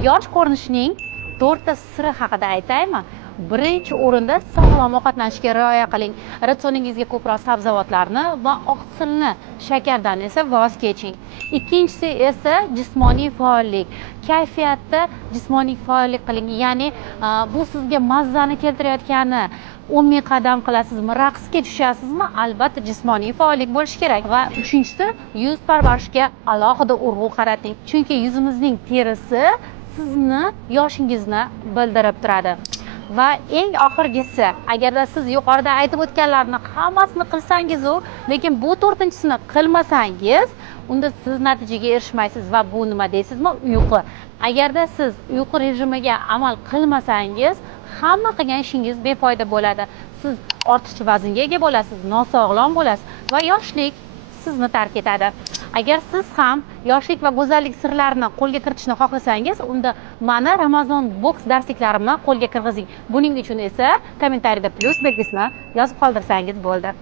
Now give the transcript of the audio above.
Yosh ko'rinishning 4 ta siri haqida aytaymi? Birinchi o'rinda sog'lom ovqatlanishga rioya qiling. Ratsioningizga ko'proq sabzavotlarni va oqsilni, shakardan esa voz keching. Ikkinchisi esa jismoniy faollik. Kayfiyatda jismoniy faollik qiling. Ya'ni bu sizga mazzani keltirayotgani 10 ming qadam qilasizmi, raqsga tushasizmi? Albatta jismoniy faollik bo'lishi kerak. Va uchinchisi, yuz parvarishiga alohida urg'u qarating. Chunki yuzimizning terisi sizni yoshingizni bildirib turadi. Va eng oxirgisi, agarda siz yuqorida aytib o'tganlarni hammasini qilsangiz-u, lekin bu to'rtinchisini qilmasangiz, unda siz natijaga erishmaysiz va bu nima deysizmi? Uyqu. Agarda siz uyqu rejimiga amal qilmasangiz, hamma qilgan ishingiz befoyda bo'ladi. Siz ortiqcha vaznga ega bo'lasiz, nosog'lom bo'lasiz va yoshlik sizni tark etadi. Agar siz ham yoshlik va go'zallik sirlarini qo'lga kiritishni xohlasangiz, unda mani Ramazon boks darsliklarimni qo'lga kirgizing. Buning uchun esa kommentariyada plyus belgisini yozib qoldirsangiz bo'ldi.